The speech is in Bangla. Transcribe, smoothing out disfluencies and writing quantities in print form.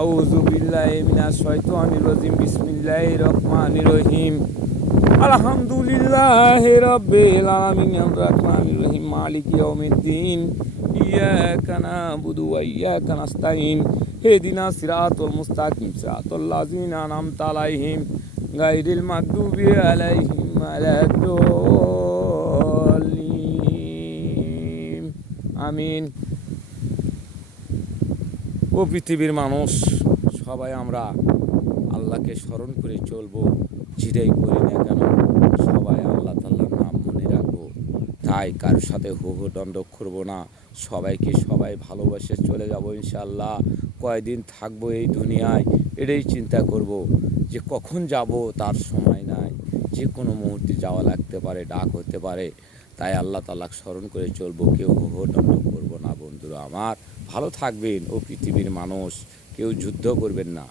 আউযু বিল্লাহি মিনাশ শাইতানির রাজিম। বিসমিল্লাহির রহমানির রহিম। আলহামদুলিল্লাহি রাব্বিল আলামিন। আর রহমানির রহিম। মালিকি ইয়াউমিদ্দিন। ইয়াকা না'বুদু ওয়া ইয়াকা নাস্তাইন। ইহদিনাস সিরাতাল মুস্তাকিম। সিরাতাল লাযিনা আন'আমতা আলাইহিম গায়রিল মাগদুবি আলাইহিম ওয়ালাদ-দাল্লিন। আমিন। ও পৃথিবীর মানুষ, সবাই আমরা আল্লাহকে স্মরণ করে চলবো, যেটাই করি না কেন সবাই আল্লাহ তাআলার নাম মনে রাখবো। তাই কারোর সাথে হো হো দণ্ড করবো না, সবাইকে সবাই ভালোবাসে চলে যাবো ইনশাআল্লাহ। কয়দিন থাকবো এই দুনিয়ায় এটাই চিন্তা করব, যে কখন যাব তার সময় নাই, যে কোনো মুহূর্তে যাওয়া লাগতে পারে, ডাক হতে পারে। তাই আল্লাহ তাআলাকে স্মরণ করে চলবো, কেউ হো হো দণ্ড করবো না। বন্ধুরা আমার, ভালো থাকবেন ও পৃথিবীর মানুষ, কেউ যুদ্ধ করবেন না।